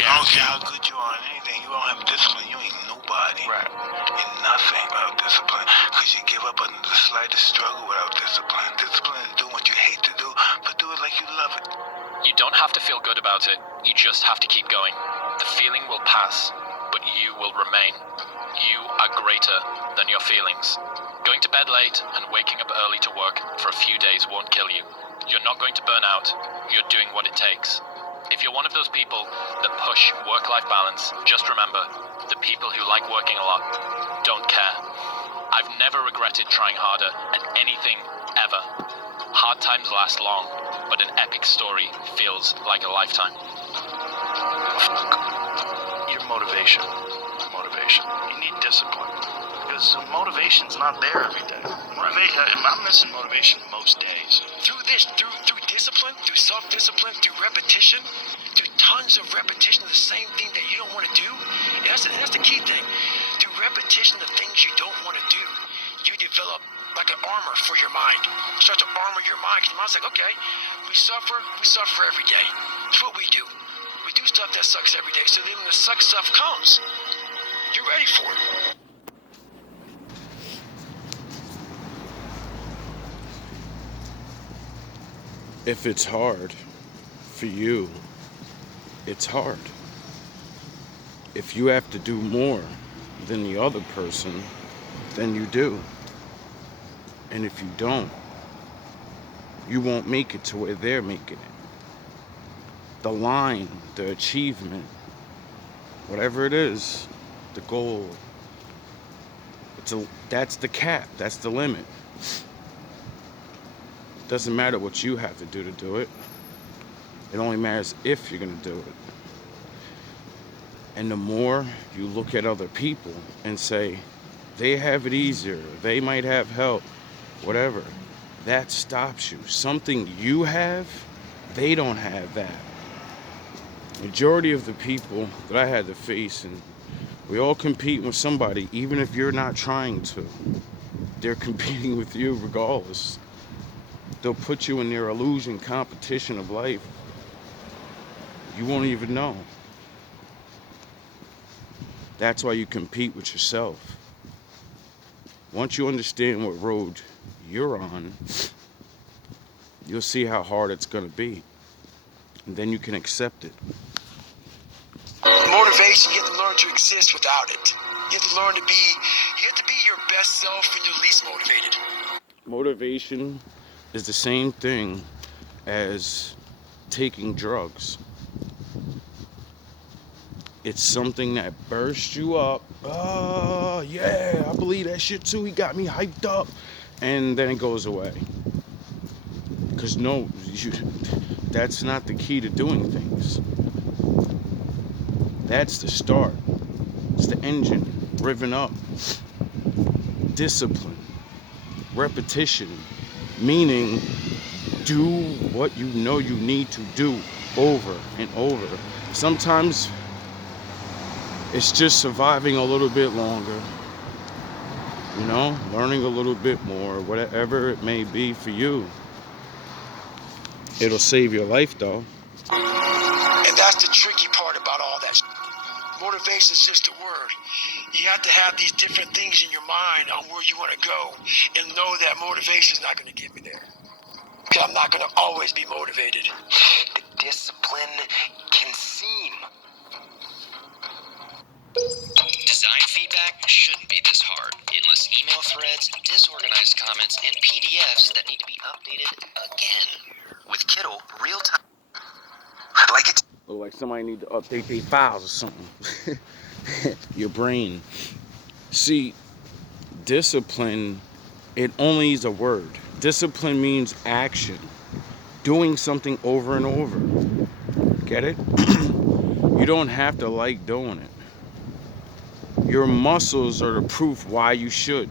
I don't care how good you are in anything. You don't have discipline. You ain't nobody. Right. You're nothing without discipline. Because you give up under the slightest struggle without discipline. Discipline is doing what you hate to do, but do it like you love it. You don't have to feel good about it. You just have to keep going. The feeling will pass, but you will remain. You are greater than your feelings. Going to bed late and waking up early to work for a few days won't kill you. You're not going to burn out. You're doing what it takes. If you're one of those people that push work-life balance, just remember, the people who like working a lot don't care. I've never regretted trying harder at anything ever. Hard times last long, but an epic story feels like a lifetime. Your motivation. You need discipline. Because motivation's not there every day. I'm missing motivation most days. Through discipline, through self-discipline, through repetition, through tons of repetition of the same thing that you don't want to do. And that's the key thing. Through repetition of things you don't want to do, you develop like an armor for your mind. You start to armor your mind. Because your mind's like, okay, we suffer every day. That's what we do. We do stuff that sucks every day. So then when the suck stuff comes, you're ready for it. If it's hard for you, it's hard. If you have to do more than the other person, then you do. And if you don't, you won't make it to where they're making it. The line, the achievement, whatever it is, the goal, that's the cap, that's the limit. Doesn't matter what you have to do it. It only matters if you're going to do it. And the more you look at other people and say, they have it easier, they might have help, whatever, that stops you. Something you have, they don't have that. Majority of the people that I had to face, and we all compete with somebody, even if you're not trying to. They're competing with you regardless. They'll put you in their illusion competition of life. You won't even know. That's why you compete with yourself. Once you understand what road you're on, you'll see how hard it's going to be. And then you can accept it. Motivation, you have to learn to exist without it. You have to learn to be your best self when you're least motivated. Motivation is the same thing as taking drugs. It's something that bursts you up. Oh, yeah, I believe that shit too. He got me hyped up. And then it goes away. Because that's not the key to doing things. That's the start. It's the engine revving up. Discipline. Repetition. Meaning, do what you know you need to do over and over. Sometimes it's just surviving a little bit longer, learning a little bit more, whatever it may be for you. It'll save your life, though. And that's the tricky part about all that. Motivation is just a word. You have to have these different things in your mind on where you want to go and know that motivation is not going to get me there. Because I'm not going to always be motivated. The discipline can seem. Design feedback shouldn't be this hard. Endless email threads, disorganized comments, and PDFs that need to be updated again. With Kittle, real time. Look like somebody need to update their files or something. Your brain. See, discipline, it only is a word. Discipline means action. Doing something over and over. Get it? You don't have to like doing it. Your muscles are the proof why you should.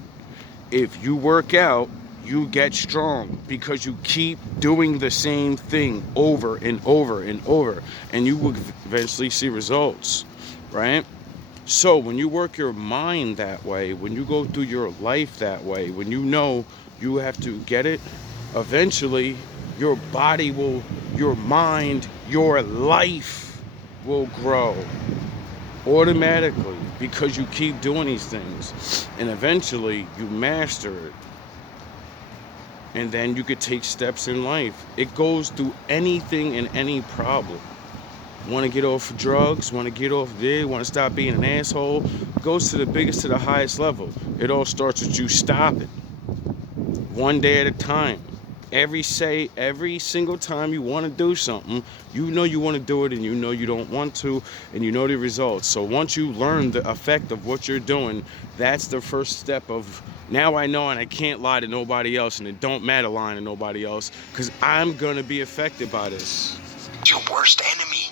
If you work out, you get strong because you keep doing the same thing over and over and over, and you will eventually see results, right? So when you work your mind that way, when you go through your life that way, when you know you have to get it, eventually your body will, your mind, your life will grow automatically because you keep doing these things, and eventually you master it, and then you could take steps in life. It goes through anything and any problem. Want to get off drugs, want to get off there, want to stop being an asshole, goes to the biggest to the highest level. It all starts with you stopping one day at a time. Every single time you want to do something, you know you want to do it, and you know you don't want to, and you know the results. So once you learn the effect of what you're doing, that's the first step of, now I know, and I can't lie to nobody else, and it don't matter lying to nobody else, because I'm going to be affected by this. Your worst enemy.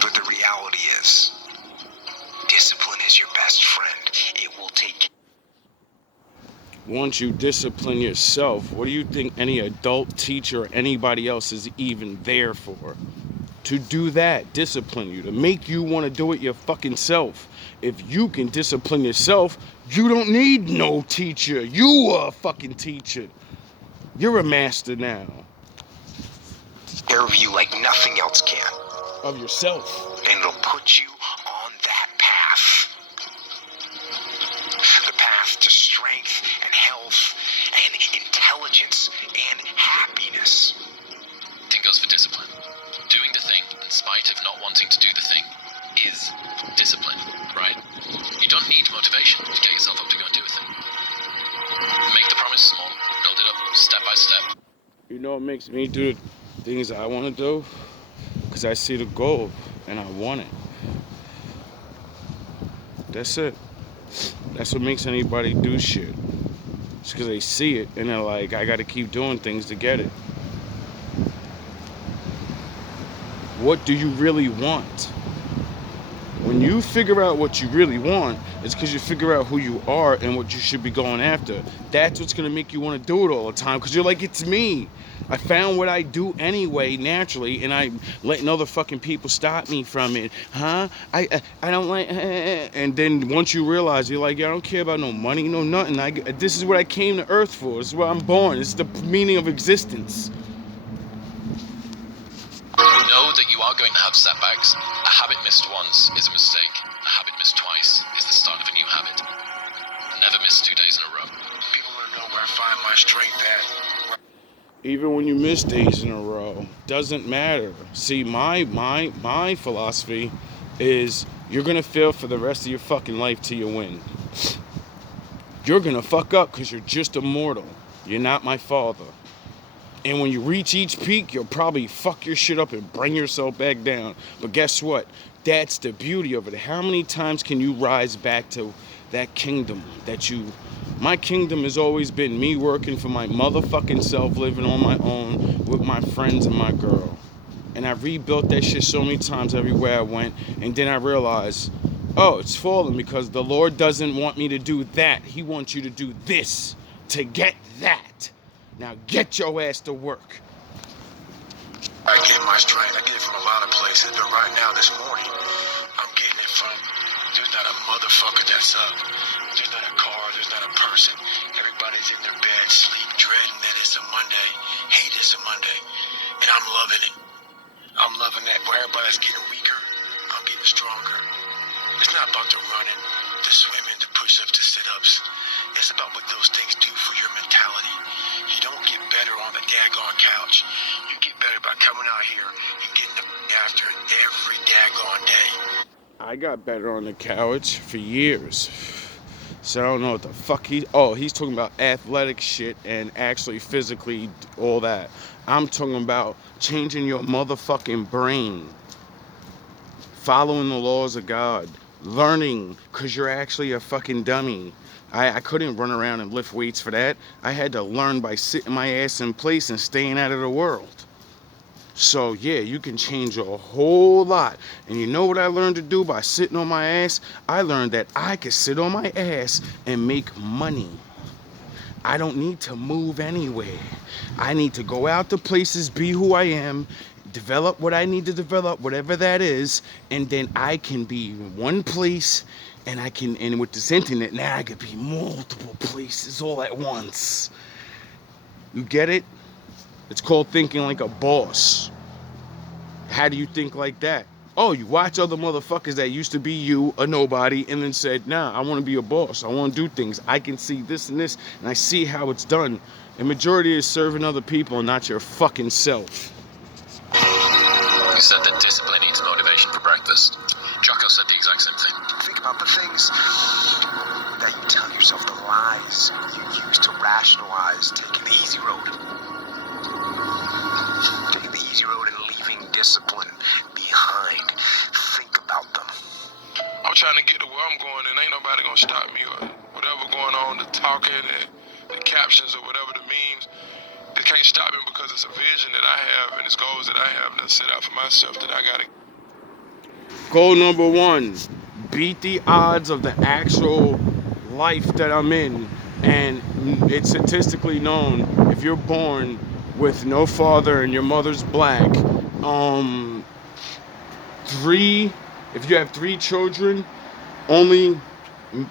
But the reality is, discipline is your best friend. It will take. Once you discipline yourself, what do you think any adult teacher or anybody else is even there for? To do that, discipline you, to make you want to do it your fucking self. If you can discipline yourself, you don't need no teacher. You are a fucking teacher. You're a master now. Care of you like nothing else can. Of yourself. And it'll put you on that path. The path to strength and health and intelligence and happiness. Thing goes for discipline. Doing the thing in spite of not wanting to do the thing is discipline, right? You don't need motivation to get yourself up to go and do a thing. Make the promise small, build it up step by step. You know what makes me do the things I want to do? Because I see the goal and I want it. That's it. That's what makes anybody do shit. It's because they see it and they're like, I got to keep doing things to get it. What do you really want? When you figure out what you really want, it's because you figure out who you are and what you should be going after. That's what's going to make you want to do it all the time, because you're like, it's me. I found what I do anyway, naturally, and I'm letting other fucking people stop me from it. Huh? I don't like... And then once you realize, you're like, yeah, I don't care about no money, no nothing. This is what I came to Earth for. This is where I'm born. This is the meaning of existence. Know that you are going to have setbacks. A habit missed once is a mistake. A habit missed twice is the start of a new habit. Never miss 2 days in a row. People want to know where I find my strength at. Even when you miss days in a row, doesn't matter. See, my philosophy is you're gonna fail for the rest of your fucking life till you win. You're gonna fuck up because you're just a mortal. You're not my father. And when you reach each peak, you'll probably fuck your shit up and bring yourself back down. But guess what? That's the beauty of it. How many times can you rise back to that kingdom that you... My kingdom has always been me working for my motherfucking self, living on my own with my friends and my girl. And I rebuilt that shit so many times everywhere I went. And then I realized, oh, it's fallen because the Lord doesn't want me to do that. He wants you to do this to get that. Now get your ass to work. I get my strength. I get it from a lot of places, but right now, this morning, I'm getting it from, there's not a motherfucker that's up. There's not a car. There's not a person. Everybody's in their bed, sleep, dreading that it's a Monday. Hate it's a Monday. And I'm loving it. I'm loving that. Where everybody's getting weaker, I'm getting stronger. It's not about the running, the swimming, the push-ups, the sit-ups. It's about what those things do for your mentality. You don't get better on the daggone couch. You get better by coming out here and getting the after it every daggone day. I got better on the couch for years. So I don't know what the fuck he's talking about athletic shit and actually physically all that. I'm talking about changing your motherfucking brain. Following the laws of God. Learning, because you're actually a fucking dummy. I couldn't run around and lift weights for that. I had to learn by sitting my ass in place and staying out of the world. So yeah, you can change a whole lot. And you know what I learned to do by sitting on my ass? I learned that I could sit on my ass and make money. I don't need to move anywhere. I need to go out to places, be who I am, develop what I need to develop, whatever that is, and then I can be in one place, and with this internet now I could be multiple places all at once. You get it? It's called thinking like a boss. How do you think like that? Oh, you watch other motherfuckers that used to be you, a nobody, and then said, nah, I want to be a boss. I want to do things. I can see this and this, and I see how it's done. The majority is serving other people, not your fucking self. You said that discipline eats motivation for breakfast. Jocko said the exact same thing. Think about the things that you tell yourself, the lies you use to rationalize taking the easy road. Taking the easy road and leaving discipline behind. Think about them. I'm trying to get to where I'm going, and ain't nobody gonna stop me or whatever going on, the talking and the captions or whatever the memes. They can't stop me because it's a vision that I have and it's goals that I have that I set out for myself that I gotta. Goal number 1, beat the odds of the actual life that I'm in. And it's statistically known, if you're born with no father and your mother's black, if you have 3 children, only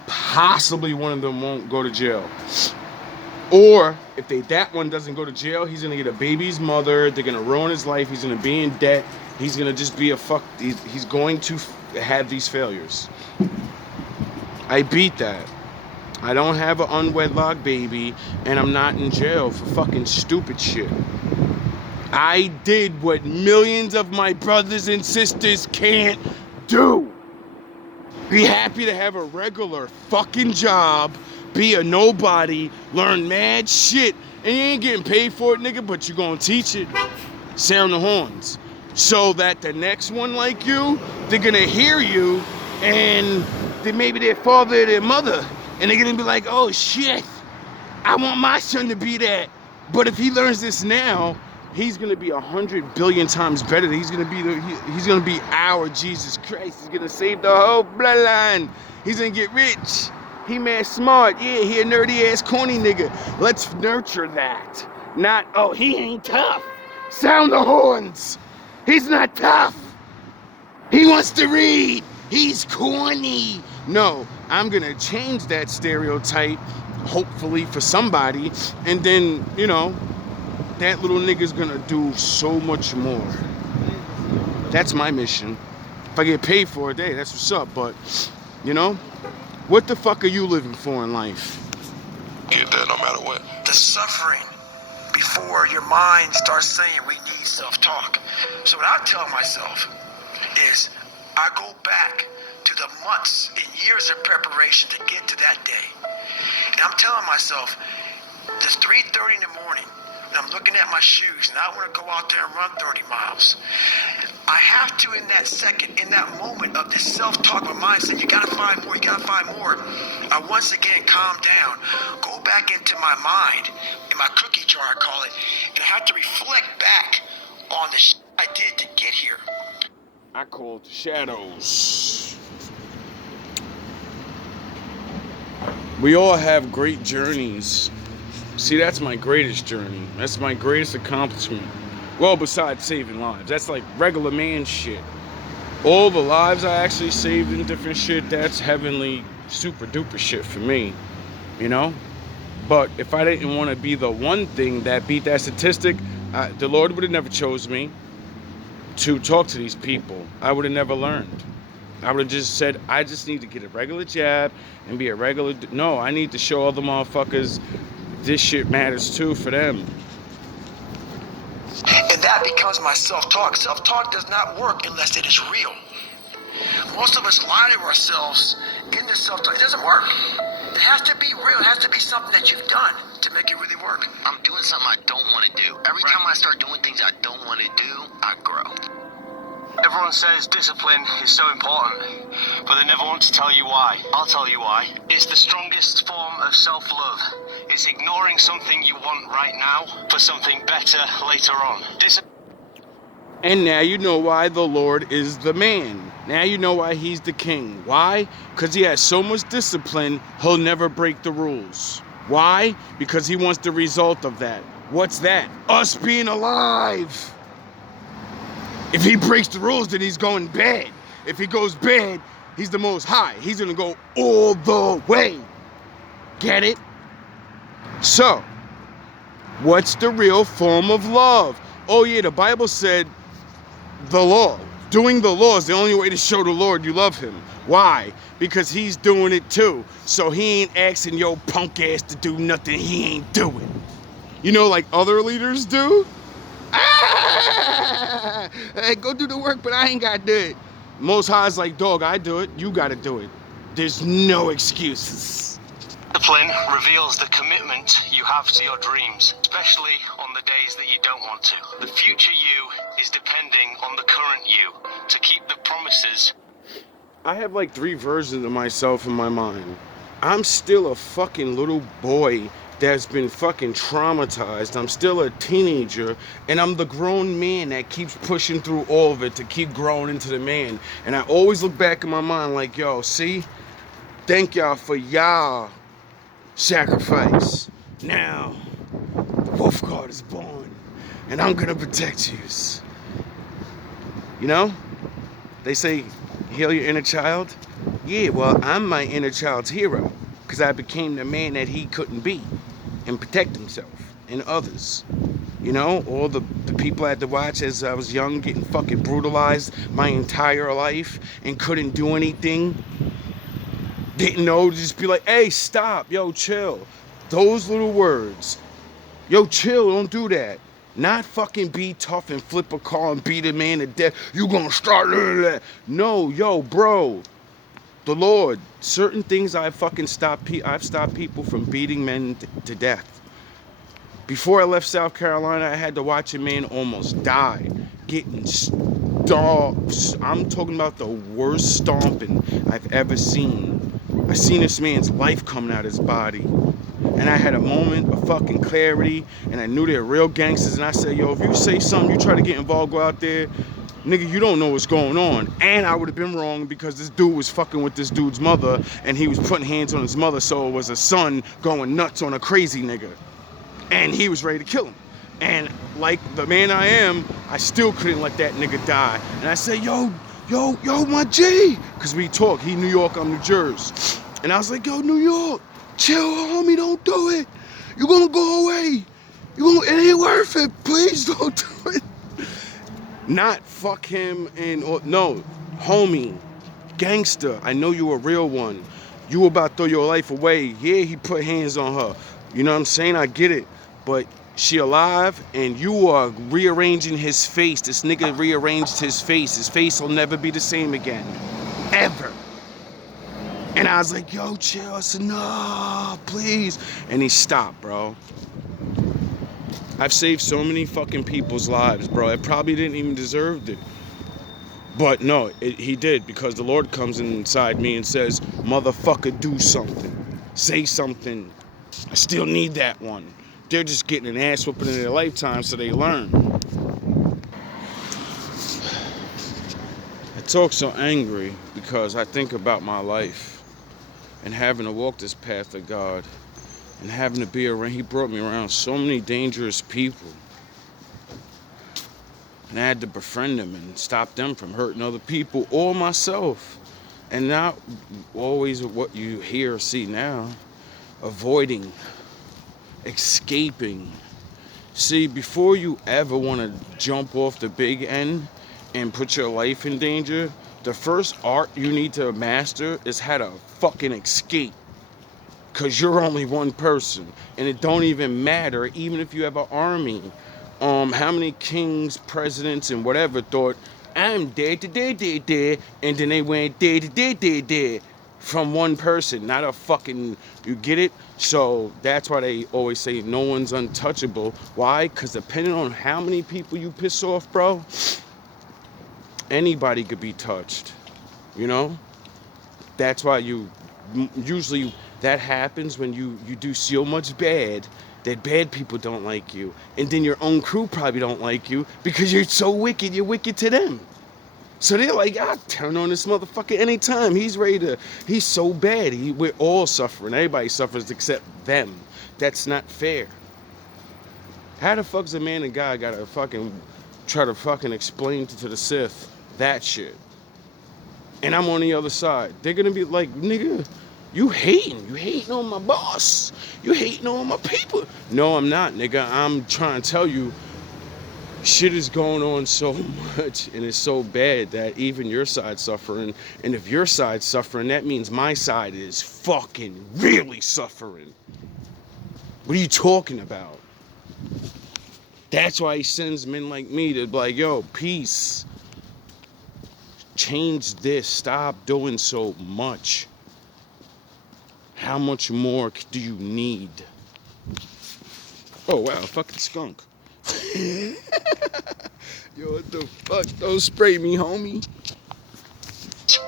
possibly one of them won't go to jail. Or if that one doesn't go to jail, he's gonna get a baby's mother. They're gonna ruin his life. He's gonna be in debt. He's gonna just be he's going to have these failures. I beat that. I don't have an unwedlock baby, and I'm not in jail for fucking stupid shit. I did what millions of my brothers and sisters can't do. Be happy to have a regular fucking job, be a nobody, learn mad shit, and you ain't getting paid for it, nigga, but you gonna teach it. Sound the horns. So that the next one like you, they're gonna hear you, and then maybe their father or their mother, and they're gonna be like, oh shit, I want my son to be that. But if he learns this now, he's gonna be 100 billion times better. He's gonna be our Jesus Christ. He's gonna save the whole bloodline. He's gonna get rich. He mad smart. Yeah, he a nerdy ass corny nigga. Let's nurture that. Not, oh, he ain't tough. Sound the horns. He's not tough. He wants to read. He's corny. No, I'm gonna change that stereotype, hopefully for somebody, and then, you know, that little nigga's gonna do so much more. That's my mission. If I get paid for it, hey, that's what's up. But, you know, what the fuck are you living for in life? Get that no matter what. The suffering before your mind starts saying we need self-talk. So what I tell myself is I go back to the months and years of preparation to get to that day. And I'm telling myself, it's 3:30 in the morning, and I'm looking at my shoes, and I want to go out there and run 30 miles. I have to, in that second, in that moment of this self-talk, my mind saying, you gotta find more, you gotta find more. I once again calm down, go back into my mind, in my cookie jar I call it, and I have to reflect back on the shit I did to get here. I call it the shadows. We all have great journeys. See, that's my greatest journey. That's my greatest accomplishment. Well, besides saving lives. That's like regular man shit. All the lives I actually saved in different shit, that's heavenly super duper shit for me. You know? But if I didn't want to be the one thing that beat that statistic, the Lord would have never chose me to talk to these people. I would have never learned. I would have just said, I just need to get a regular jab and be a regular... No, I need to show other motherfuckers this shit matters too for them. And that becomes my self-talk. Self-talk does not work unless it is real. Most of us lie to ourselves in this self-talk. It doesn't work. It has to be real. It has to be something that you've done to make it really work. I'm doing something I don't want to do. Every time I start doing things I don't want to do, I grow. Everyone says discipline is so important, but they never want to tell you why. I'll tell you why. It's the strongest form of self-love. It's ignoring something you want right now for something better later on. And now you know why the Lord is the man. Now you know why he's the king. Why? Because he has so much discipline, he'll never break the rules. Why? Because he wants the result of that. What's that? Us being alive. If he breaks the rules, then he's going bad. If he goes bad, he's the most high. He's going to go all the way. Get it? So, what's the real form of love? Oh yeah, the Bible said the law. Doing the law is the only way to show the Lord you love him. Why? Because he's doing it too. So he ain't asking your punk ass to do nothing he ain't doing. You know, like other leaders do? Hey, go do the work, but I ain't got to do it. Most High's like, dog, I do it. You got to do it. There's no excuses. Discipline reveals the commitment you have to your dreams, especially on the days that you don't want to. The future you is depending on the current you to keep the promises. I have like 3 versions of myself in my mind. I'm still a fucking little boy that's been fucking traumatized. I'm still a teenager, and I'm the grown man that keeps pushing through all of it to keep growing into the man. And I always look back in my mind like, yo, see? Thank y'all for y'all sacrifice. Now, the wolf guard is born, and I'm gonna protect you. You know? They say, heal your inner child. Yeah, well, I'm my inner child's hero, because I became the man that he couldn't be and protect himself and others. You know, all the people I had to watch as I was young getting fucking brutalized my entire life and couldn't do anything. Didn't know, just be like, hey, stop, yo, chill. Those little words. Yo, chill, don't do that. Not fucking be tough and flip a car and beat a man to death. You gonna start that. No, yo, bro. The Lord, certain things I've stopped people from beating men to death. Before I left South Carolina, I had to watch a man almost die, getting stomped. I'm talking about the worst stomping I've ever seen. I seen this man's life coming out of his body. And I had a moment of fucking clarity, and I knew they were real gangsters, and I said, yo, if you say something, you try to get involved, go out there, nigga, you don't know what's going on. And I would have been wrong because this dude was fucking with this dude's mother, and he was putting hands on his mother, so it was a son going nuts on a crazy nigga. And he was ready to kill him. And like the man I am, I still couldn't let that nigga die. And I said, yo, my G, because we talk, he New York, I'm New Jersey. And I was like, yo, New York, chill, homie, don't do it. You're gonna go away. It ain't worth it. Please don't do it. Not fuck him no, homie, gangster, I know you a real one. You about to throw your life away. Yeah, he put hands on her. You know what I'm saying? I get it. But she alive, and you are rearranging his face. This nigga rearranged his face. His face will never be the same again. Ever. And I was like, yo, chill. I said, no, please. And he stopped, bro. I've saved so many fucking people's lives, bro. I probably didn't even deserve it. But no, he did, because the Lord comes inside me and says, motherfucker, do something. Say something. I still need that one. They're just getting an ass whooping in their lifetime, so they learn. I talk so angry because I think about my life and having to walk this path of God and having to be around. He brought me around so many dangerous people. And I had to befriend them and stop them from hurting other people or myself. And not always what you hear or see now. Avoiding, escaping. See, before you ever want to jump off the big end and put your life in danger, the first art you need to master is how to fucking escape. Because you're only one person. And it don't even matter, even if you have an army. How many kings, presidents, and whatever thought, I'm dead, and then they went dead. From one person, not a fucking, you get it? So that's why they always say no one's untouchable. Why? Because depending on how many people you piss off, bro, anybody could be touched, you know? That's why usually that happens when you do so much bad that bad people don't like you. And then your own crew probably don't like you because you're so wicked, you're wicked to them. So they're like, I'll turn on this motherfucker anytime. He's so bad. We're all suffering. Everybody suffers except them. That's not fair. How the fuck's a man and God gotta fucking try to fucking explain to the Sith that shit? And I'm on the other side. They're gonna be like, nigga, you hating on my boss. You hating on my people. No, I'm not, nigga. I'm trying to tell you, shit is going on so much and it's so bad that even your side's suffering. And if your side's suffering, that means my side is fucking really suffering. What are you talking about? That's why he sends men like me to be like, yo, peace. Change this. Stop doing so much. How much more do you need? Oh, wow, fucking skunk. Yo, what the fuck? Don't spray me, homie.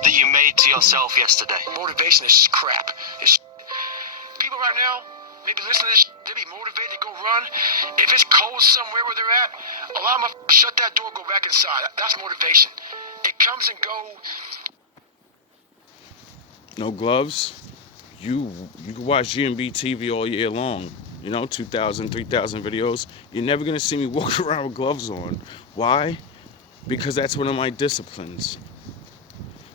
That you made to yourself yesterday. Motivation is crap. It's people right now, maybe listen to this, they be motivated to go run. If it's cold somewhere where they're at, a lot of them shut that door, go back inside. That's motivation. It comes and go. No gloves. You can watch GMB TV all year long. You know, 2,000, 3,000 videos. You're never gonna see me walk around with gloves on. Why? Because that's one of my disciplines.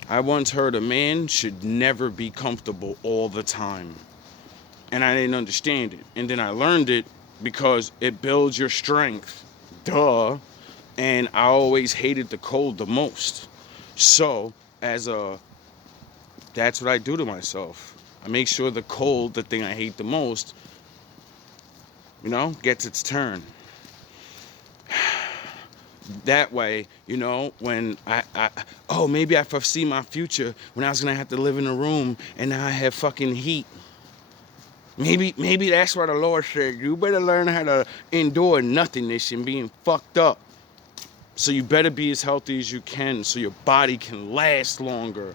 I once heard a man should never be comfortable all the time. And I didn't understand it. And then I learned it because it builds your strength. Duh. And I always hated the cold the most. So, that's what I do to myself. I make sure the cold, the thing I hate the most, gets its turn. That way, when maybe I foresee my future when I was gonna have to live in a room and now I have fucking heat. Maybe that's why the Lord said, you better learn how to endure nothingness and being fucked up. So you better be as healthy as you can so your body can last longer.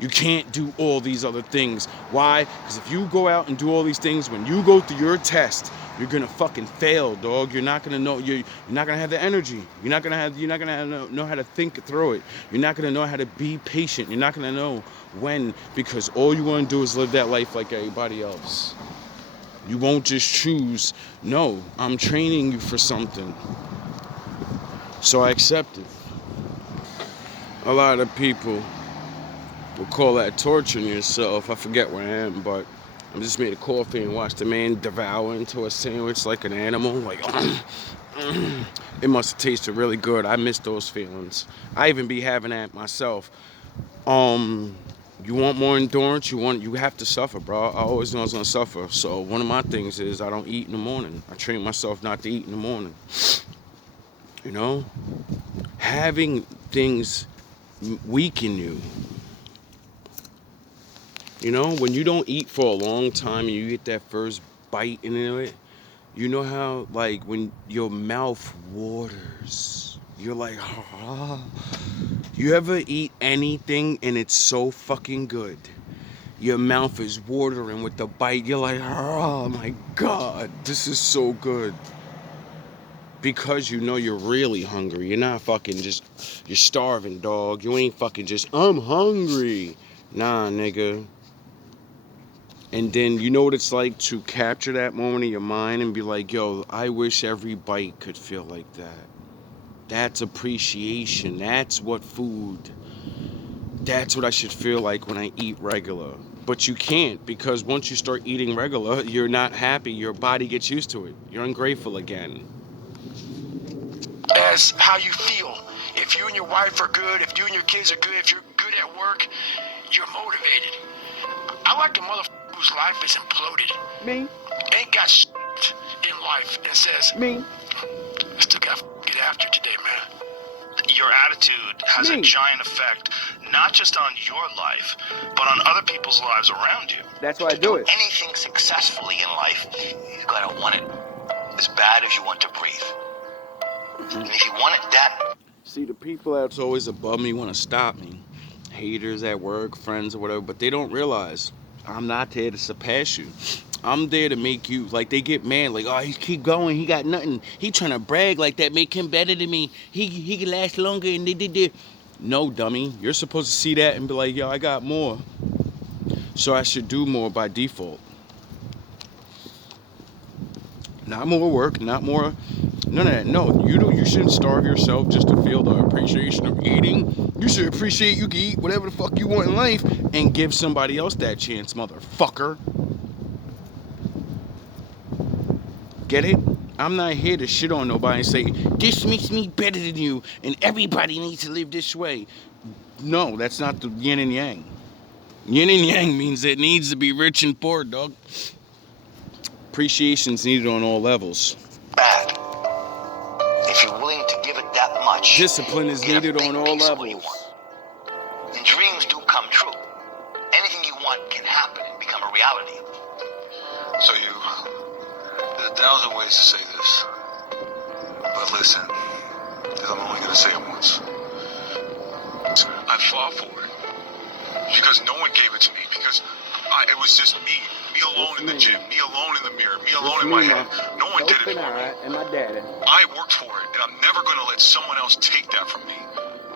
You can't do all these other things. Why? Because if you go out and do all these things, when you go through your test, you're gonna fucking fail, dog. You're not gonna know. You're not gonna have the energy. You're not gonna know how to think through it. You're not gonna know how to be patient. You're not gonna know when, because all you want to do is live that life like everybody else. You won't just choose. No, I'm training you for something. So I accept it. A lot of people will call that torturing yourself. I forget where I am, but I just made a coffee and watched a man devour into a sandwich like an animal. Like, it must have tasted really good. I miss those feelings. I even be having that myself. You want more endurance? You have to suffer, bro. I always know I was gonna suffer. So one of my things is I don't eat in the morning. I train myself not to eat in the morning. Having things weaken you. When you don't eat for a long time and you get that first bite into it, you know how, like, when your mouth waters, you're like, ah. You ever eat anything and it's so fucking good? Your mouth is watering with the bite. You're like, oh my God, this is so good. Because you're really hungry. You're not fucking you're starving, dog. You ain't fucking just, I'm hungry. Nah, nigga. And then you know what it's like to capture that moment in your mind and be like, yo, I wish every bite could feel like that. That's appreciation. That's what that's what I should feel like when I eat regular. But you can't, because once you start eating regular, you're not happy. Your body gets used to it. You're ungrateful again. As how you feel. If you and your wife are good, if you and your kids are good, if you're good at work, you're motivated. I like the motherfucker whose life is imploded. Me? Ain't got shit in life and says, Me? I still gotta get after today, man. Your attitude has a giant effect, not just on your life, but on other people's lives around you. That's why I do it. Anything successfully in life, you gotta want it as bad as you want to breathe. And if you want it that... See, the people that's always above me want to stop me. Haters at work, friends or whatever, but they don't realize I'm not there to surpass you. I'm there to make you, like, they get mad, like, oh, he keep going, he got nothing. He trying to brag like that, make him better than me. He can last longer and they. No, dummy. You're supposed to see that and be like, yo, I got more. So I should do more by default. Not more work, not more, none of that. No, you shouldn't starve yourself just to feel the appreciation of eating. You should appreciate you can eat whatever the fuck you want in life and give somebody else that chance, motherfucker. Get it? I'm not here to shit on nobody and say, this makes me better than you and everybody needs to live this way. No, that's not the yin and yang. Yin and yang means it needs to be rich and poor, dog. Appreciation's needed on all levels. Bad. If you're willing to give it that much, Discipline is get a needed big on all piece of what you levels. want. And dreams do come true. Anything you want can happen and become a reality. So there's 1,000 ways to say this. But listen, because I'm only going to say it once. I fought for it. Because no one gave it to me. Because it was just me. Me alone in the gym. Me alone in the mirror. Me alone in my head. No one did it for me. And my daddy. I worked for it. And I'm never going to let someone else take that from me.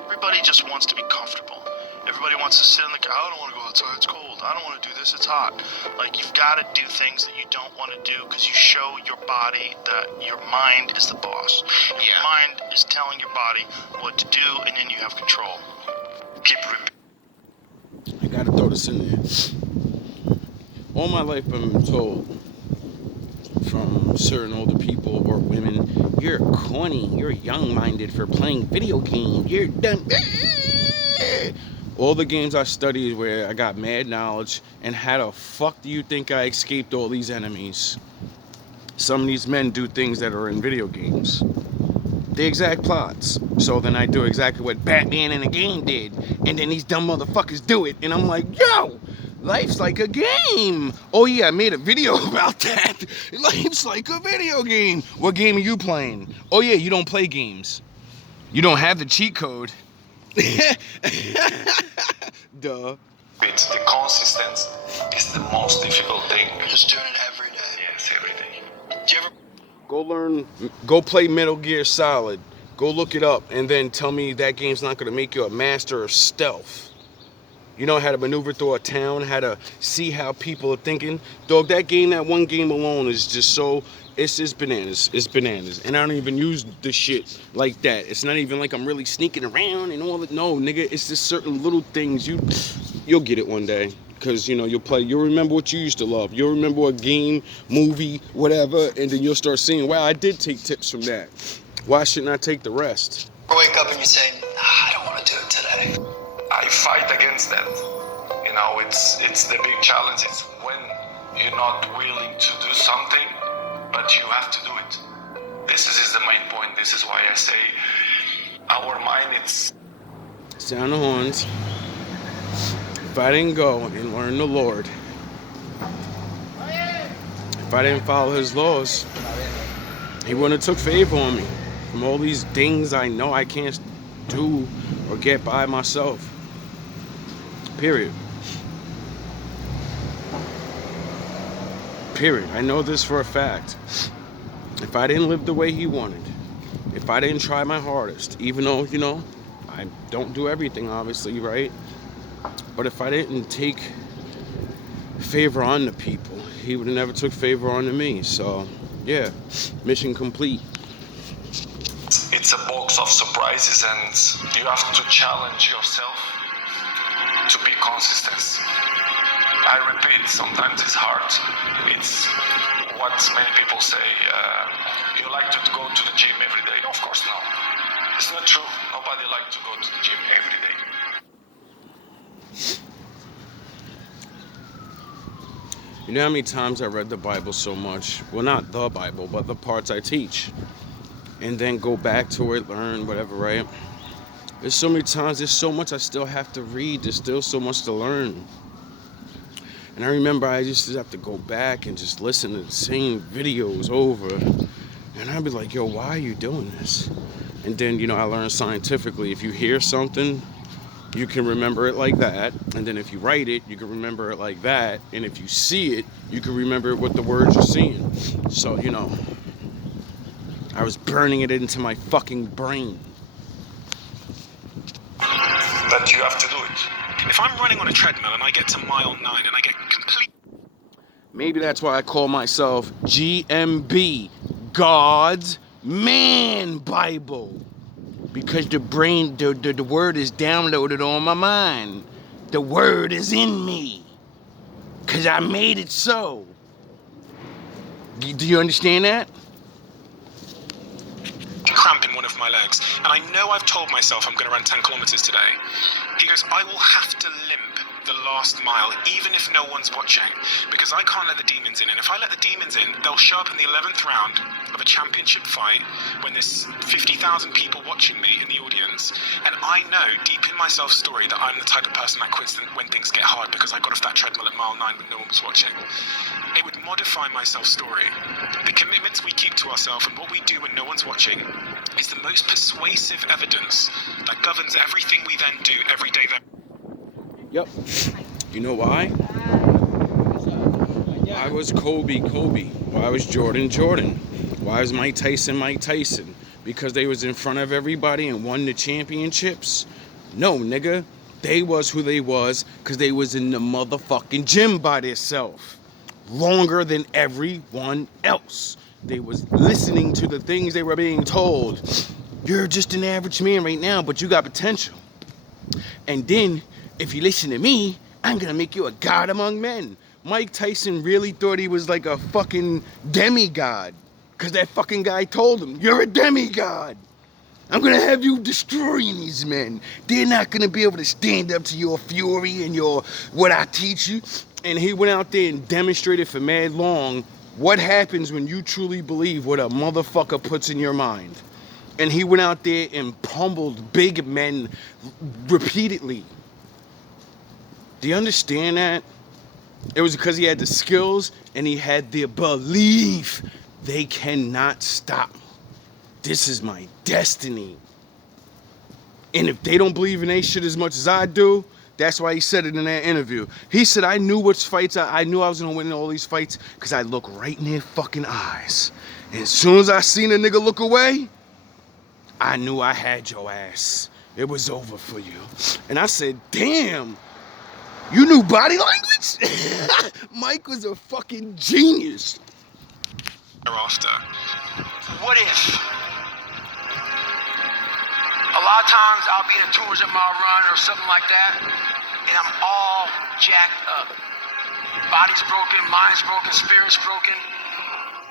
Everybody just wants to be comfortable. Everybody wants to sit in the car. I don't want to go outside. It's cold. I don't want to do this. It's hot. Like, you've got to do things that you don't want to do because you show your body that your mind is the boss. Your mind is telling your body what to do, and then you have control. Keep repeating. I gotta throw this in there. All my life I've been told from certain older people or women, you're corny, you're young-minded for playing video games, you're dumb. All the games I studied where I got mad knowledge, and how the fuck do you think I escaped all these enemies? Some of these men do things that are in video games. The exact plots. So then I do exactly what Batman in the game did, and then these dumb motherfuckers do it, and I'm like, yo, life's like a game. Oh yeah, I made a video about that. Life's like a video game. What game are you playing? Oh yeah, you don't play games. You don't have the cheat code. Duh. It's the consistency is the most difficult thing. Just doing it every day. Yes, every day. Do you ever Go play Metal Gear Solid. Go look it up and then tell me that game's not gonna make you a master of stealth. You know how to maneuver through a town, how to see how people are thinking. Dog, that one game alone is just so, it's just bananas. It's bananas. And I don't even use the shit like that. It's not even like I'm really sneaking around and all that. No, nigga, it's just certain little things. You'll get it one day. Because, you'll remember what you used to love. You'll remember a game, movie, whatever, and then you'll start seeing, wow, I did take tips from that. Why shouldn't I take the rest? wake up and you say, I don't want to do it today? I fight against that. It's the big challenge. It's when you're not willing to do something, but you have to do it. This is the main point. This is why I say our mind, it's... Sound the horns. If I didn't go and learn the Lord, if I didn't follow his laws, he wouldn't have took favor on me from all these things I know I can't do or get by myself. Period. Period. I know this for a fact. If I didn't live the way he wanted, if I didn't try my hardest, even though, I don't do everything, obviously, right? But if I didn't take favor on the people, he would have never took favor on to me. So, yeah, mission complete. It's a box of surprises, and you have to challenge yourself to be consistent. I repeat, sometimes it's hard. It's what many people say. You like to go to the gym every day? Of course not. It's not true. Nobody likes to go to the gym every day. You know how many times I read the Bible so much? Well, not the Bible, but the parts I teach. And then go back to it, learn, whatever, right? There's so many times, there's so much I still have to read. There's still so much to learn. And I remember I just have to go back and just listen to the same videos over. And I'd be like, yo, why are you doing this? And then, I learned scientifically, if you hear something, you can remember it like that. And then if you write it, you can remember it like that. And if you see it, you can remember what the words you're seeing. So, I was burning it into my fucking brain. But you have to do it. If I'm running on a treadmill and I get to mile 9 and I get complete... Maybe that's why I call myself GMB, God's Man Bible. Because the brain, the word is downloaded on my mind. The word is in me. Because I made it so. Do you understand that? cramp in one of my legs, and I know I've told myself I'm going to run 10 kilometers today. He goes, I will have to limp the last mile, even if no one's watching, because I can't let the demons in. And if I let the demons in, they'll show up in the 11th round of a championship fight when there's 50,000 people watching me in the audience. And I know deep in my self-story that I'm the type of person that quits when things get hard, because I got off that treadmill at mile 9 when no one was watching. It would modify my self-story. The commitments we keep to ourselves and what we do when no one's watching is the most persuasive evidence that governs everything we then do every day. Yep. You know why? Why was Kobe? Why was Jordan? Why was Mike Tyson? Because they was in front of everybody and won the championships? No, nigga. They was who they was because they was in the motherfucking gym by themselves. Longer than everyone else. They was listening to the things they were being told. You're just an average man right now, but you got potential. And then, if you listen to me, I'm gonna make you a god among men. Mike Tyson really thought he was like a fucking demigod. Because that fucking guy told him, you're a demigod. I'm gonna have you destroying these men. They're not gonna be able to stand up to your fury and your what I teach you. And he went out there and demonstrated for mad long what happens when you truly believe what a motherfucker puts in your mind. And he went out there and pummeled big men repeatedly. Do you understand that? It was because he had the skills and he had the belief. They cannot stop me. This is my destiny. And if they don't believe in that shit as much as I do, that's why he said it in that interview. He said, I knew which fights, I knew I was going to win all these fights because I look right in their fucking eyes. And as soon as I seen a nigga look away, I knew I had your ass. It was over for you. And I said, damn, you knew body language? Mike was a fucking genius. Thereafter. What if? A lot of times I'll be in a 200 mile run or something like that, and I'm all jacked up. Body's broken, mind's broken, spirit's broken.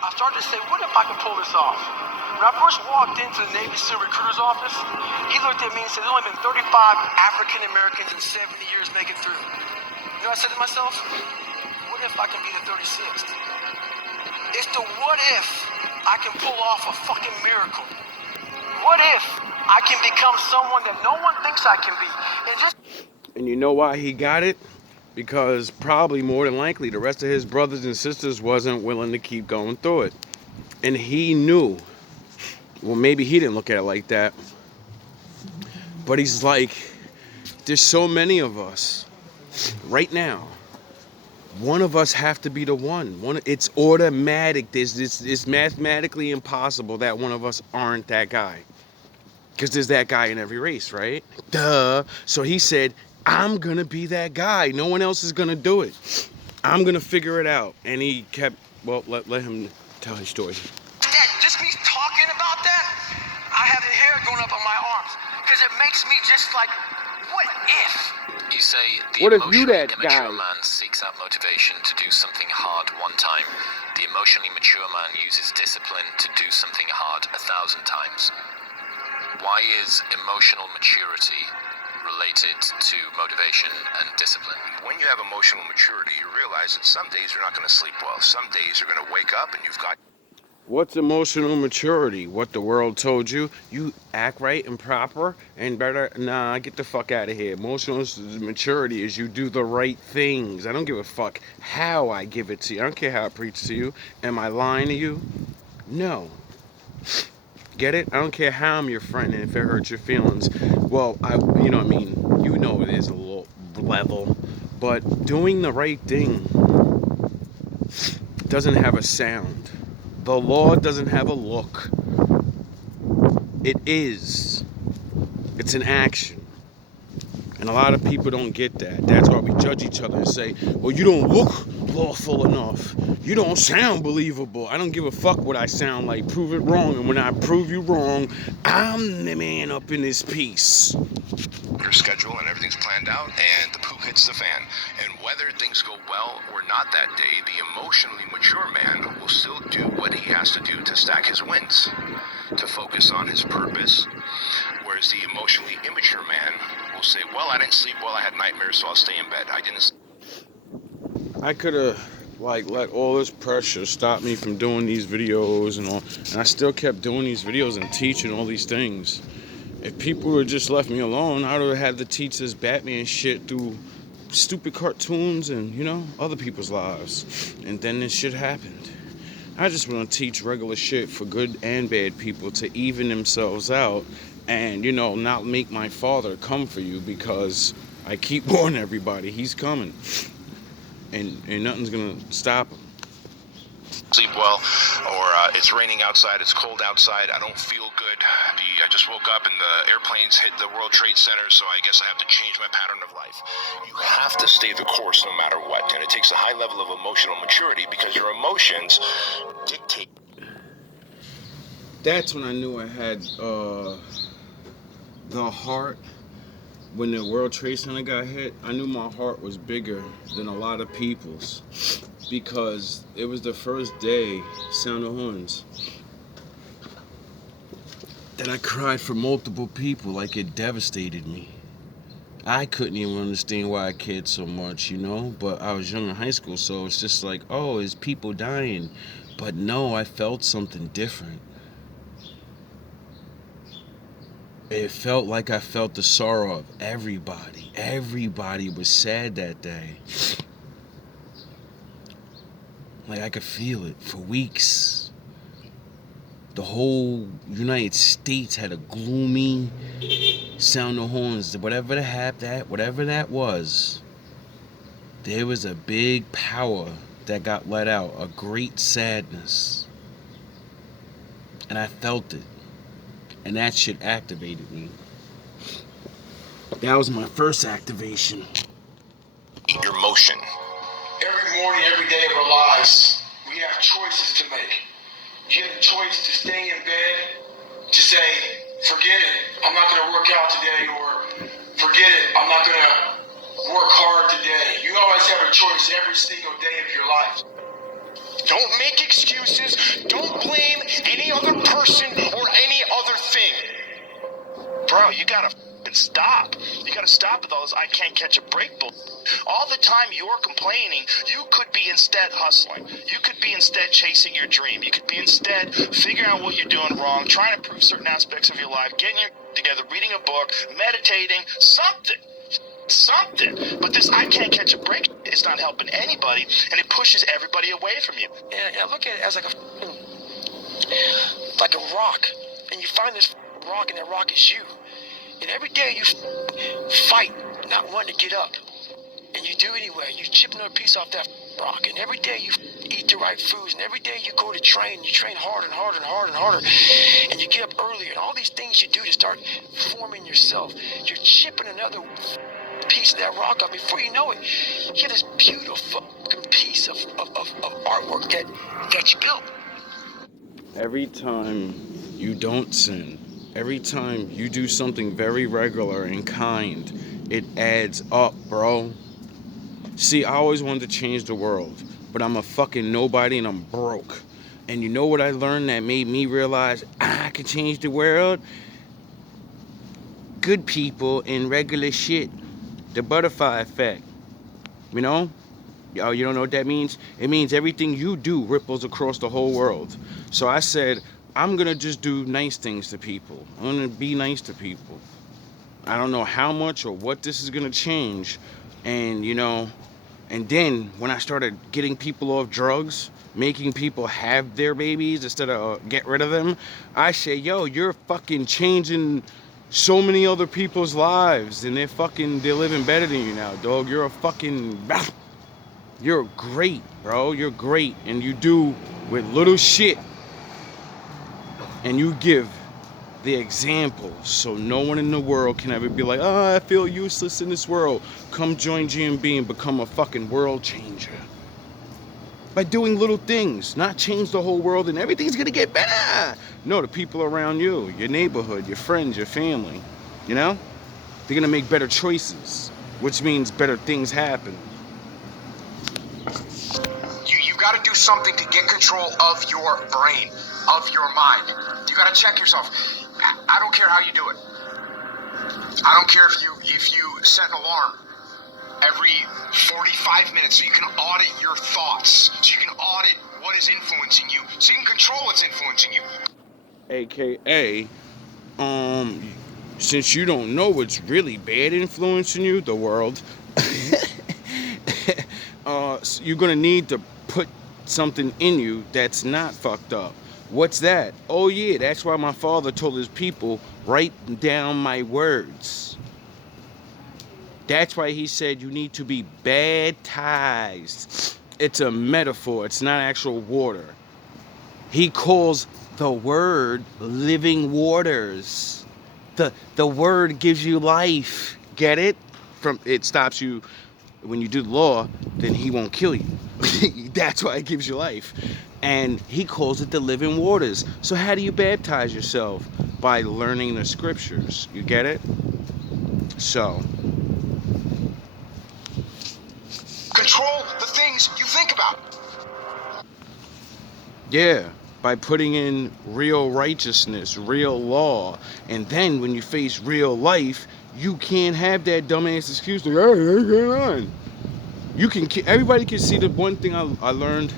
I started to say, what if I can pull this off? When I first walked into the Navy SEAL recruiter's office, he looked at me and said, there's only been 35 African Americans in 70 years make it through. You know what I said to myself? What if I can be the 36th? It's the what if I can pull off a fucking miracle. What if I can become someone that no one thinks I can be? And you know why he got it? Because probably more than likely the rest of his brothers and sisters wasn't willing to keep going through it. And he knew. Well, maybe he didn't look at it like that. But he's like, there's so many of us right now. One of us have to be the one. It's automatic. It's mathematically impossible that one of us aren't that guy. Because there's that guy in every race, right? Duh. So he said, I'm going to be that guy. No one else is going to do it. I'm going to figure it out. And he kept, well, let him tell his story. Just me talking about that, I have the hair going up on my arms. Because it makes me just like, what if? You say the What if you emotionally that immature guy? man seeks out motivation to do something hard one time. The emotionally mature man uses discipline to do something hard 1,000 times. Why is emotional maturity related to motivation and discipline? When you have emotional maturity, you realize that some days you're not going to sleep well. Some days you're going to wake up and you've got... What's emotional maturity? What the world told you? You act right and proper and better. Nah, get the fuck out of here. Emotional maturity is you do the right things. I don't give a fuck how I give it to you. I don't care how I preach to you. Am I lying to you? No. Get it? I don't care how I'm your friend and if it hurts your feelings. Well, you know what I mean? You know it is a little level. But doing the right thing doesn't have a sound. The law doesn't have a look. It is. It's an action. And a lot of people don't get that. That's why we judge each other and say, well, you don't look lawful enough. You don't sound believable. I don't give a fuck what I sound like. Prove it wrong. And when I prove you wrong, I'm the man up in this piece. Your schedule and everything's planned out, and the poop hits the fan. And whether things go well or not that day, the emotionally mature man will still do what he has to do to stack his wins, to focus on his purpose. Whereas the emotionally immature man will say, well, I didn't sleep well, I had nightmares, so I'll stay in bed. I could have let all this pressure stop me from doing these videos and all, and I still kept doing these videos and teaching all these things. If people would just left me alone, I would have had to teach this Batman shit through stupid cartoons and, other people's lives. And then this shit happened. I just want to teach regular shit for good and bad people to even themselves out and, not make my father come for you, because I keep warning everybody, he's coming. And nothing's going to stop him. Sleep well, or it's raining outside, it's cold outside, I don't feel good. I just woke up and the airplanes hit the World Trade Center, so I guess I have to change my pattern of life. You have to stay the course no matter what, and it takes a high level of emotional maturity because your emotions dictate. That's when I knew I had the heart. When the World Trade Center got hit, I knew my heart was bigger than a lot of people's, because it was the first day, Sound of Horns, that I cried for multiple people. Like, it devastated me. I couldn't even understand why I cared so much, but I was young in high school, so it's just like, oh, is people dying? But no, I felt something different. It felt like I felt the sorrow of everybody. Everybody was sad that day. Like, I could feel it for weeks. The whole United States had a gloomy Sound of Horns. Whatever that was, there was a big power that got let out, a great sadness. And I felt it. And that shit activated me. That was my first activation. Your motion. Every morning, every day of our lives, we have choices to make. You have the choice to stay in bed, to say, forget it, I'm not going to work out today, or forget it, I'm not going to work hard today. You always have a choice every single day of your life. Don't make excuses. Don't blame any other person or any other thing. Bro, you gotta stop. You gotta stop with all this I can't catch a break bull. All the time you're complaining, you could be instead hustling. You could be instead chasing your dream. You could be instead figuring out what you're doing wrong, trying to improve certain aspects of your life, getting your together, reading a book, meditating, something. But this I can't catch a break is not helping anybody, and it pushes everybody away from you. And I look at it as like a rock, and you find this rock, and that rock is you. And every day you fight, not wanting to get up, and you do anyway. You chip another piece off that rock, and every day you eat the right foods, and every day you go to train. You train harder and harder and harder and harder, and you get up earlier, and all these things you do to start forming yourself. You're chipping another piece of that rock up. Before you know it, you get this beautiful piece of artwork that you built. Every time you don't sin, every time you do something very regular and kind, it adds up, bro. See, I always wanted to change the world, but I'm a fucking nobody and I'm broke. And you know what I learned that made me realize I could change the world? Good people and regular shit. The butterfly effect. You know? Oh, you don't know what that means? It means everything you do ripples across the whole world. So I said, I'm going to just do nice things to people. I'm going to be nice to people. I don't know how much or what this is going to change. And, and then when I started getting people off drugs, making people have their babies instead of get rid of them, I say, yo, you're fucking changing so many other people's lives, and they're living better than you now, dog. You're great, bro. You're great, and you do with little shit, and you give the example, so no one in the world can ever be like, oh, I feel useless in this world. Come join GMB and become a fucking world changer. By doing little things, not change the whole world and everything's gonna get better. No, the people around you, your neighborhood, your friends, your family, you know? They're gonna make better choices, which means better things happen. You gotta do something to get control of your brain, of your mind. You gotta check yourself. I don't care how you do it. I don't care if you set an alarm every 45 minutes so you can audit your thoughts, so you can audit what is influencing you, so you can control what's influencing you. AKA, since you don't know what's really bad influencing you, the world, you're gonna need to put something in you that's not fucked up. What's that? Oh yeah, that's why my father told his people, write down my words. That's why he said you need to be baptized. It's a metaphor, it's not actual water. He calls the word living waters. The word gives you life. Get it? It stops you when you do the law, then he won't kill you. That's why it gives you life. And he calls it the living waters. So how do you baptize yourself? By learning the scriptures. You get it? So control the things you think about. yeah, by putting in real righteousness, real law. And then when you face real life, you can't have that dumbass excuse like, hey, what's going on? Everybody can see the one thing I learned.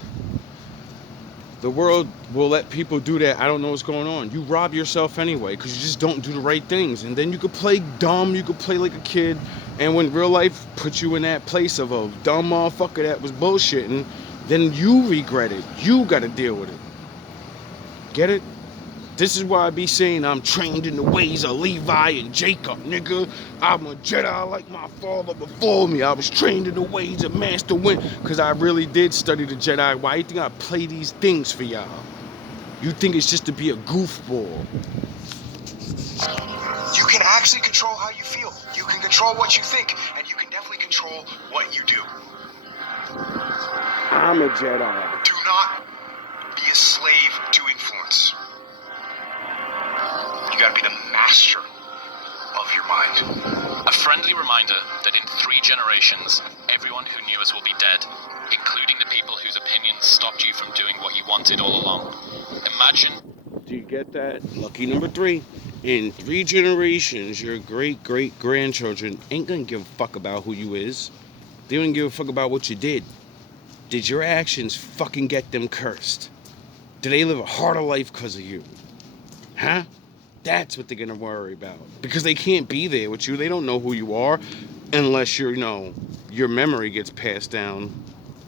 The world will let people do that. I don't know what's going on. You rob yourself anyway because you just don't do the right things. And then you could play dumb, you could play like a kid. And when real life puts you in that place of a dumb motherfucker that was bullshitting, then you regret it. You got to deal with it. Get it? This is why I be saying I'm trained in the ways of Levi and Jacob, nigga. I'm a Jedi like my father before me. I was trained in the ways of Master Wind. Because I really did study the Jedi. Why you think I play these things for y'all? You think it's just to be a goofball. You can actually control how you feel. You can control what you think. And you can definitely control what you do. I'm a Jedi. Do not be a slave to influence. You gotta be the master of your mind. A friendly reminder that in 3 generations, everyone who knew us will be dead, including the people whose opinions stopped you from doing what you wanted all along. Imagine... Do you get that? Lucky number 3. In 3 generations, your great-great-grandchildren ain't gonna give a fuck about who you is. They don't give a fuck about what you did. Did your actions fucking get them cursed? Did they live a harder life because of you? Huh? That's what they're gonna worry about. Because they can't be there with you. They don't know who you are unless your memory gets passed down.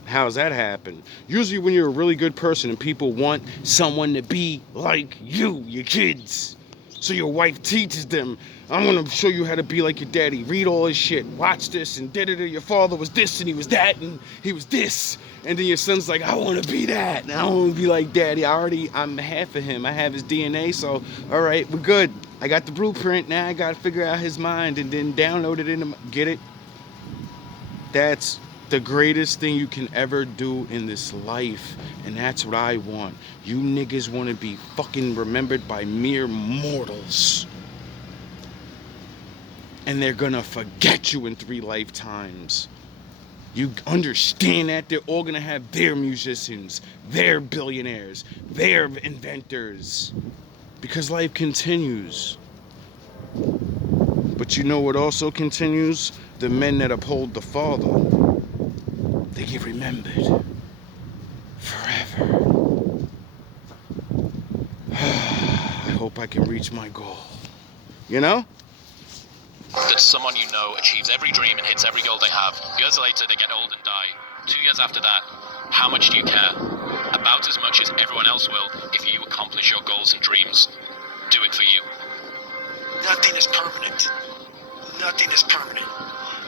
How's that happen? Usually when you're a really good person and people want someone to be like you, your kids. So your wife teaches them, I'm gonna show you how to be like your daddy. Read all his shit. Watch this and da-da-da. Your father was this and he was that and he was this. And then your son's like, I want to be that. And I want to be like daddy. I'm half of him. I have his DNA. So, all right, we're good. I got the blueprint. Now I got to figure out his mind and then download it into get it? That's the greatest thing you can ever do in this life. And that's what I want. You niggas want to be fucking remembered by mere mortals. And they're gonna forget you in 3 lifetimes. You understand that? They're all gonna have their musicians, their billionaires, their inventors. Because life continues. But you know what also continues? The men that uphold the Father. They get remembered. Forever. I hope I can reach my goal. You know? That someone you know achieves every dream and hits every goal they have. Years later, they get old and die. 2 years after that, how much do you care? About as much as everyone else will if you accomplish your goals and dreams. Do it for you. Nothing is permanent. Nothing is permanent.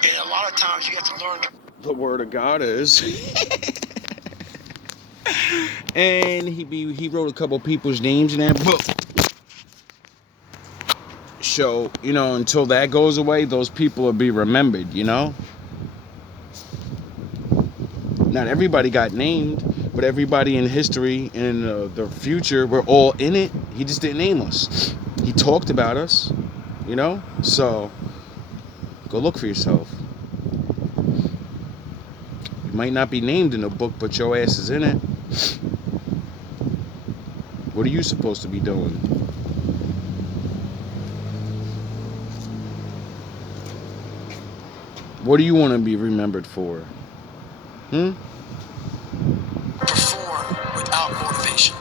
And a lot of times you have to learn. The word of God is. And he wrote a couple people's names in that book. So, until that goes away, those people will be remembered, Not everybody got named, But everybody in history and the future, we're all in it. He just didn't name us. He talked about us, you know? So, go look for yourself. You might not be named in the book, but your ass is in it. What are you supposed to be doing? What do you want to be remembered for? Perform without motivation.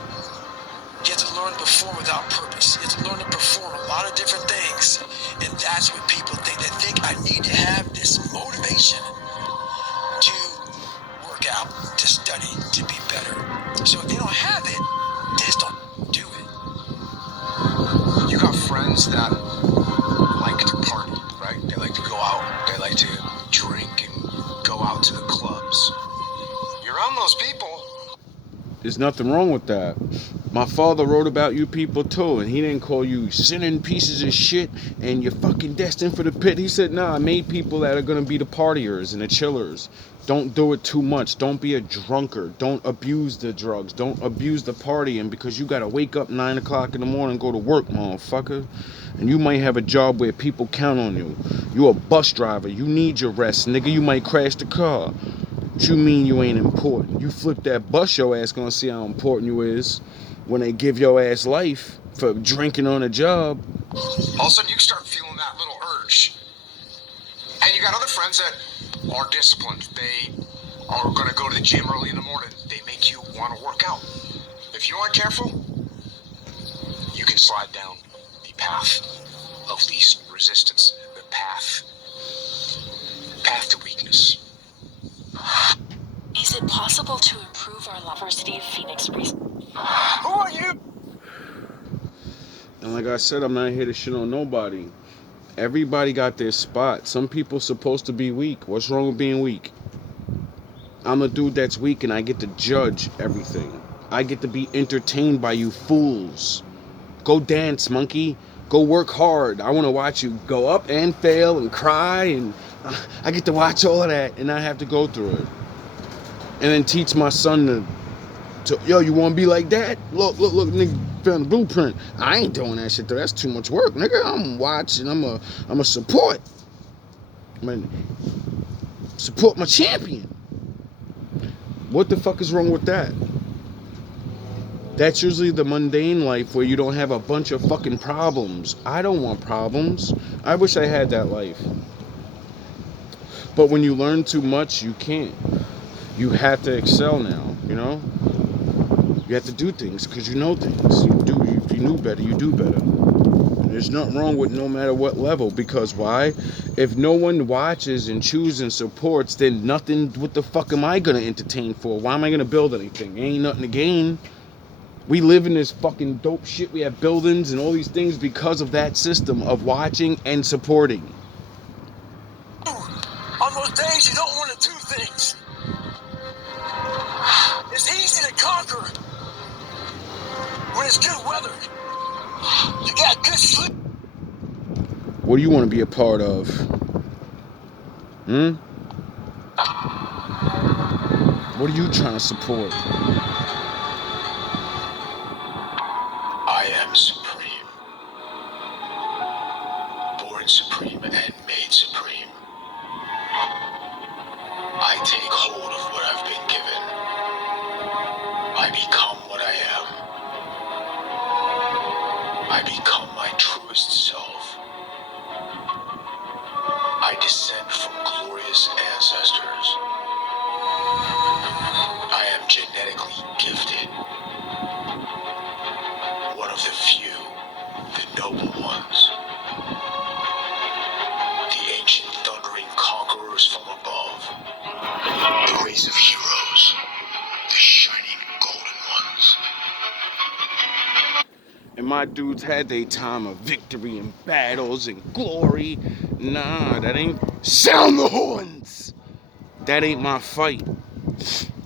You have to learn to perform without purpose. You have to learn to perform a lot of different things. And that's what people think. They think I need to have this motivation to work out, to study, to be better. So if they don't have it, they just don't do it. You got friends that like to party, right? They like to go out, they like to drink and go out to the clubs. You're around those people. There's nothing wrong with that. My father wrote about you people too, and he didn't call you sinning pieces of shit and you're fucking destined for the pit. He said, nah, I made people that are gonna be the partiers and the chillers. Don't do it too much. Don't be a drunkard. Don't abuse the drugs. Don't abuse the partying because you gotta wake up 9 o'clock in the morning and go to work, motherfucker. And you might have a job where people count on you. You a bus driver. You need your rest, nigga. You might crash the car. What you mean you ain't important? You flip that bus, your ass gonna see how important you is when they give your ass life for drinking on a job. All of a sudden you start feeling that little urge. And you got other friends that are disciplined. They are going to go to the gym early in the morning. They make you want to work out. If you aren't careful, you can slide down the path of least resistance, the path to weakness. Is it possible to improve our University of Phoenix research? Who are you? And like I said, I'm not here to shit on nobody. Everybody got their spot. Some people supposed to be weak. What's wrong with being weak? I'm a dude that's weak and I get to judge everything. I get to be entertained by you fools. Go dance, monkey. Go work hard. I want to watch you go up and fail and cry, and I get to watch all of that and I have to go through it. And then teach my son to yo, you want to be like that? Look, nigga, found the blueprint. I ain't doing that shit though. That's too much work, nigga. I'm watching. I'm a support. I'm gonna support my champion. What the fuck is wrong with that? That's usually the mundane life where you don't have a bunch of fucking problems. I don't want problems. I wish I had that life. But when you learn too much, you can't. You have to excel now, you know? You have to do things because you know things. If you knew better, you do better. And there's nothing wrong with no matter what level, because why? If no one watches and chooses and supports, then nothing, what the fuck am I gonna entertain for? Why am I gonna build anything? Ain't nothing to gain. We live in this fucking dope shit. We have buildings and all these things because of that system of watching and supporting. On those days you don't want to do things, it's easy to conquer when it's good weather. You got good sleep. What do you want to be a part of? What are you trying to support? I am supreme. Born supreme and made supreme. I take hold of what I've been given. I become what I am. I become my truest self. I descend from glorious ancestors. I am genetically gifted. One of the few, the noble ones. The ancient thundering conquerors from above. The race of heroes. The shining golden ones. And my dudes had their time of victory and battles and glory. Nah, that ain't... Sound the horns! That ain't my fight.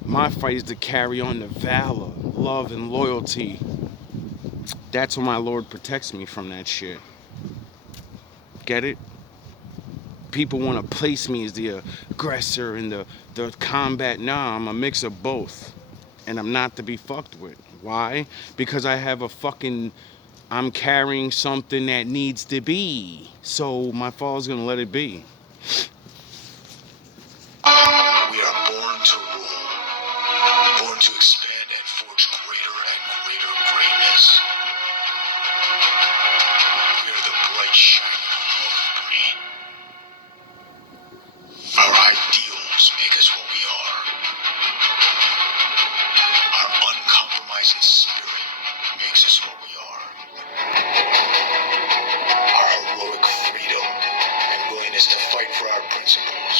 My fight is to carry on the valor, love, and loyalty. That's when my Lord protects me from that shit. Get it? People want to place me as the aggressor and the combat. Nah, I'm a mix of both. and I'm not to be fucked with. Why? Because I have a fucking, I'm carrying something that needs to be. So my father's gonna let it be. We are born to rule, born to expand and forge greater and greater greatness. We are the bright, shining heroic breed. Our ideals make us what we are. Our uncompromising spirit makes us what we are. Our heroic freedom and willingness to fight for our principles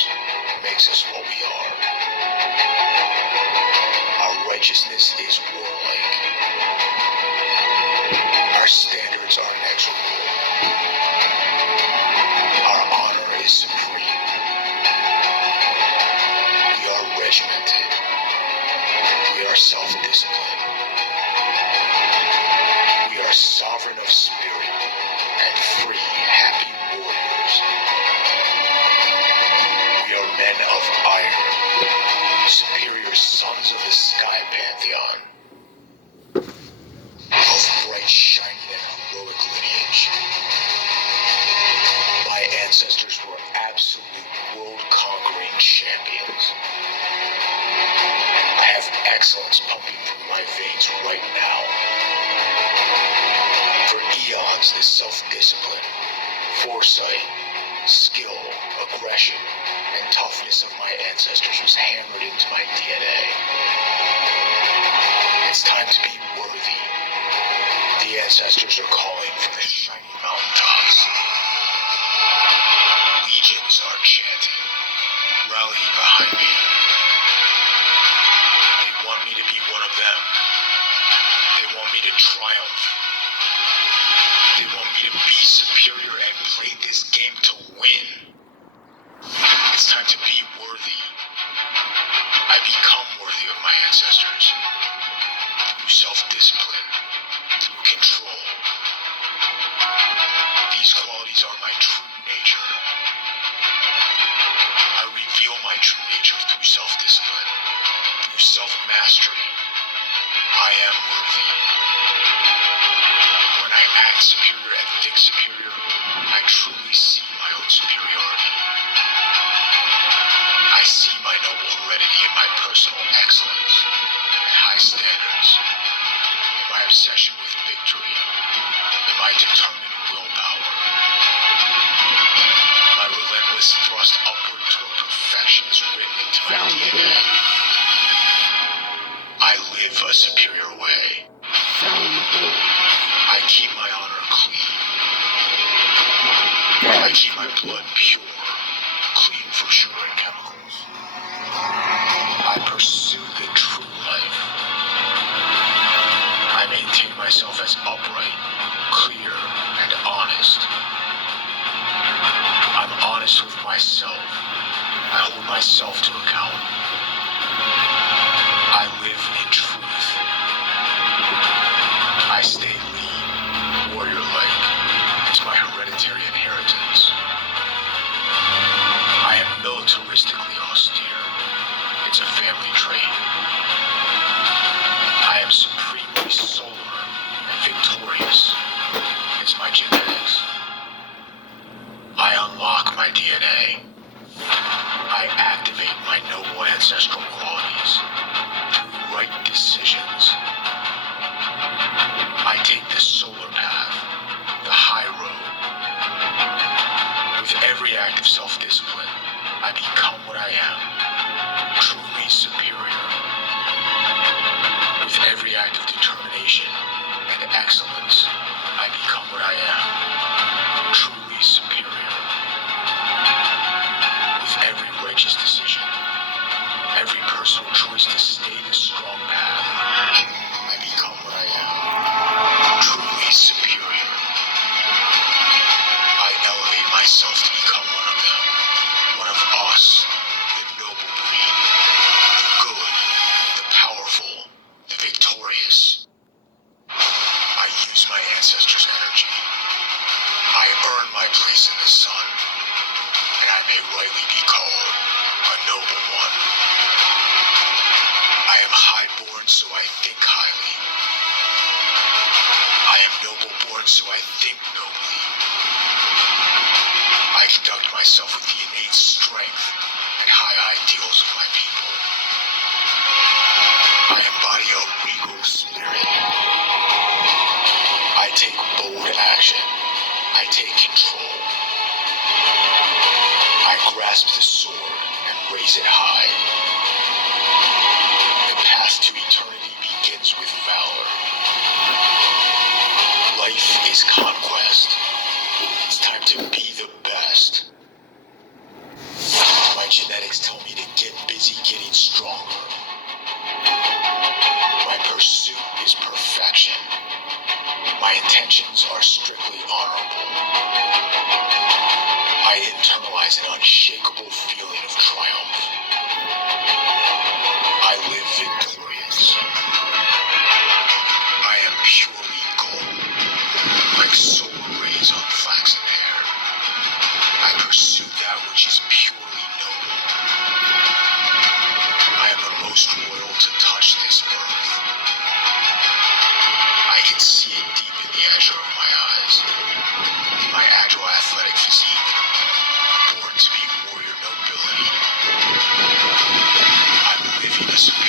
makes us what we are. Our righteousness is warlike. Our standards are inexorable. Our honor is supreme. We are regimented. We are self-disciplined. We are sovereign of spirit and free, happy warriors. We are men of iron, superior sons of the sky pantheon, of bright, shining, and heroic lineage. My ancestors were absolute world-conquering champions. I have excellence pumping through my veins right now. For eons, the self-discipline, foresight, skill, aggression, and toughness of my ancestors was hammered into my DNA. It's time to be worthy. The ancestors are calling from the shining mountaintops. Legions are chanting. Rally behind me. They want me to be one of them. They want me to triumph. They want me to be superior and play this game to win. It's time to be worthy. I become worthy of my ancestors. Through self-discipline, through control. These qualities are my true nature. I reveal my true nature through self-discipline, through self-mastery. I am worthy. When I act superior and think superior, I truly see my own superiority. I see my noble heredity in my personal excellence and high standards, in my obsession with victory, in my determined willpower. My relentless thrust upward toward perfection is written into my DNA. I live a superior way. I keep my honor clean. I keep my blood pure, clean from sugar and chemicals. I pursue the true life. I maintain myself as upright, clear, and honest. I'm honest with myself. I hold myself to account. I live in truth. I stay lean, warrior-like. It's my hereditary inheritance. I am militaristically austere. It's a family trait. I am supremely solar and victorious. It's my genetics. I unlock my DNA. I activate my noble ancestral qualities through right decisions. I take the solar path, the high road. With every act of self-discipline, I become what I am, truly superior. With every act of determination and excellence, I become what I am, truly superior. With every righteous decision, every personal choice to stay the strong path, I become what I am, truly superior. I elevate myself to become one of them, one of us, the noble breed, the good, the powerful, the victorious. I use my ancestors' energy. I earn my those of my people. I embody a regal spirit. I take bold action. I take control. I grasp the sword and raise it high. The path to eternity begins with valor. Life is conquest. It's time to be the best. My genetics tell me to get busy getting stronger. My pursuit is perfection. My intentions are strictly honorable. I internalize an unshakable feeling of triumph. I live victorious. I am purely gold, like solar rays on flaxen hair. I pursue that which is purely noble. I am the most royal to touch this earth. I can see it deep in the azure of my eyes. My agile athletic physique, born to be warrior nobility. I'm living a superior